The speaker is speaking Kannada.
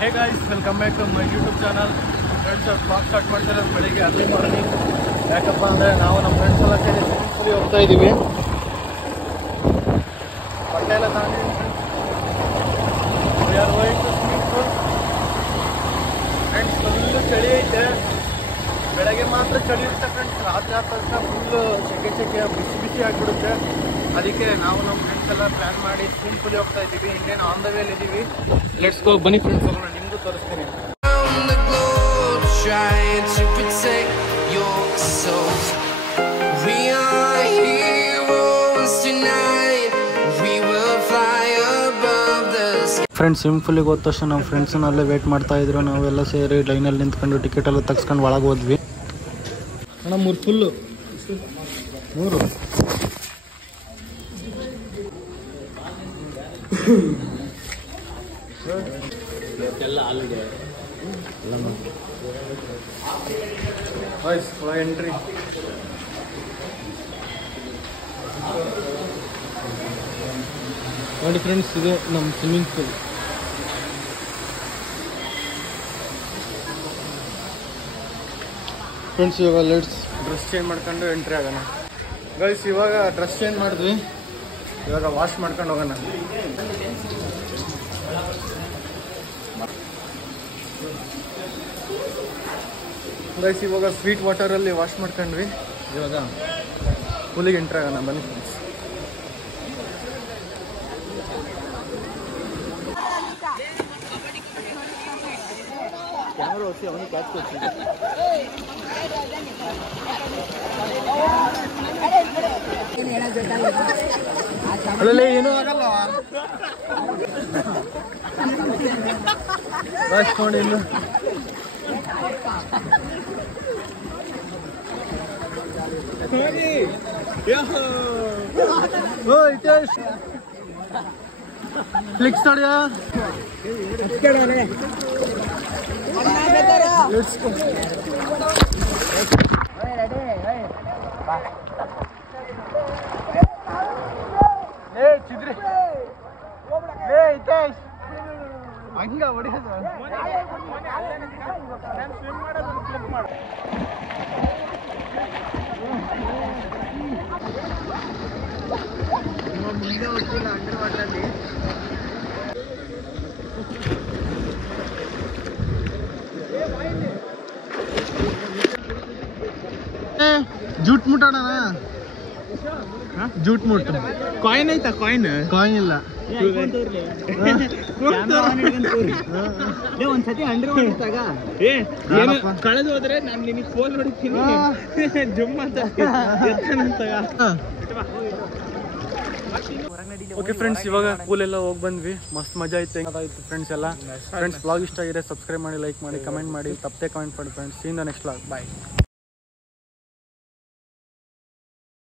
Hey guys, welcome back to my YouTube channel. Friends vlog start ಮಾಡ್ತಾರೆ ಬೆಳಿಗ್ಗೆ ಅರ್ಲಿ ಮಾರ್ನಿಂಗ್. ಯಾಕಪ್ಪ ಅಂದರೆ ನಾವು ನಮ್ಮ ಫ್ರೆಂಡ್ಸ್ ಎಲ್ಲ ಸೇರಿ ಸ್ವಿಮ್ಮಿಂಗ್ ಪೂಲಿಗೆ ಹೋಗ್ತಾ ಇದ್ದೀವಿ. ಬಟ್ಟೆ ಎಲ್ಲ ತಗೊಂಡಿದ್ದೀವಿ ಫ್ರೆಂಡ್ಸ್. ಫುಲ್ಲು ಚಳಿ ಐತೆ. ಬೆಳಗ್ಗೆ ಮಾತ್ರ ಚಳಿ ಇರುತ್ತೆ ಫ್ರೆಂಡ್ಸ್. ರಾತ್ರಿ ಆದ ತಕ್ಷಣ ಫುಲ್ಲು ಸೆಕೆ ಬಿಸಿ ಬಿಸಿ ಆಗಿಬಿಡುತ್ತೆ. ಅದಕ್ಕೆ ನಾವು ನಮ್ಮ ಫ್ರೆಂಡ್ಸ್ ಎಲ್ಲ ಪ್ಲ್ಯಾನ್ ಮಾಡಿ ಸ್ವಿಮ್ಮಿಂಗ್ ಪೂಲಿಗೆ ಹೋಗ್ತಾ ಇದ್ದೀವಿ. ಇನ್ನೇನು ಆನ್ ದ ವೇಲ್ ಇದ್ದೀವಿ. ಲೆಟ್ಸ್ ಗೋ, ಬನ್ನಿ ಫ್ರೆಂಡ್ಸ್ ಹೋಗೋಣ. ನಿಮಗೂ ತೋರಿಸ್ತೀನಿ. ಫ್ರೆಂಡ್ಸ್ ಸ್ವಿಮ್ಮಿಂಗ್ ಪೂಲಿಗೆ ಹೋದ ತಕ್ಷಣ ನಮ್ಮ ಫ್ರೆಂಡ್ಸನ್ನ ಅಲ್ಲೇ ವೇಟ್ ಮಾಡ್ತಾ ಇದ್ರು. ನಾವೆಲ್ಲ ಸೇರಿ ಲೈನಲ್ಲಿ ನಿಂತ್ಕೊಂಡು ಟಿಕೆಟ್ ಎಲ್ಲ ತಗ್ಸ್ಕೊಂಡು ಒಳಗೆ ಹೋದ್ವಿ. ಅಣ್ಣ 3 ಫುಲ್ಲು 3 ಎಲ್ಲ ಆಲ್ರೆಡಿ ಎಂಟ್ರಿ. ನೋಡಿ ಫ್ರೆಂಡ್ಸ್, ಇದು ನಮ್ಮ ಸ್ವಿಮ್ಮಿಂಗ್ ಪೂಲ್. ಫ್ರೆಂಡ್ಸ್ ಇವಾಗ ಲೆಟ್ಸ್ ಡ್ರೆಸ್ ಚೇಂಜ್ ಮಾಡ್ಕೊಂಡು ಎಂಟ್ರಿ ಆಗೋಣ. ಗೈಸ್ ಇವಾಗ ಡ್ರೆಸ್ ಚೇಂಜ್ ಮಾಡಿದ್ವಿ. ಇವಾಗ ವಾಶ್ ಮಾಡ್ಕೊಂಡು ಹೋಗೋಣ. ಗೈಸ್ ಇವಾಗ ಸ್ವೀಟ್ ವಾಟರಲ್ಲಿ ವಾಶ್ ಮಾಡ್ಕೊಂಡ್ವಿ. ಇವಾಗ ಪೂಲಿಗೆ ಎಂಟ್ರಿ ಆಗೋಣ. ಬನ್ನಿ ಫ್ರೆಂಡ್ಸ್. ಕ್ಯಾಮ್ರಾ ಹೋಗಿ ಅವನು ಕ್ಯಾಚ್ ಕೊಡ್ತೀನಿ. ಅಲ್ಲೇ ಏನೂ ಆಗಲ್ಲ. ವಾಶ್ ನೋಡಿ ಇನ್ನು ಫ್ಲಿಕ್ಸ್ ನೋಡಿಯಾ. ಚಿದ್ರಿ ಹಂಗ ಹೊಡಿಯೋದು. ಮುಂದೆ ಹೋಗ್ತಿಲ್ಲ ಅಂಡರ್ ವಾಟರಲ್ಲಿ. ಜೂಟ್ ಮುಟ್ಟೋಣ. ಜೂಟ್ ಮುಟ್ಟು. ಕಾಯಿನ್ ಐತಾ? ಕಾಯಿನ್ ಇಲ್ಲ. ಒಂದ್ಸತಿ ಅಂಡರ್ ಮಾಡಿದಾಗ ಕಳೆದು ಹೋದ್ರೆ ನಾನು ನಿನಗೆ ಫೋನ್ ನೋಡ್ತೀನಿ. ಜುಮ್ ಅಂತ. ಓಕೆ ಫ್ರೆಂಡ್ಸ್, ಇವಾಗ ಪೂಲ್ ಎಲ್ಲ ಹೋಗಿ ಬಂದ್ವಿ. ಮಸ್ತ್ ಮಜಾ ಐತೆ ಫ್ರೆಂಡ್ಸ್ ಎಲ್ಲ. ಫ್ರೆಂಡ್ಸ್ ಬ್ಲಾಗ್ ಇಷ್ಟ ಆಗಿದೆ ಸಬ್ಸ್ಕ್ರೈಬ್ ಮಾಡಿ, ಲೈಕ್ ಮಾಡಿ, ಕಮೆಂಟ್ ಮಾಡಿ, ತಪ್ಪದೆ ಕಮೆಂಟ್ ಮಾಡಿ friends. See in the next vlog. Bye.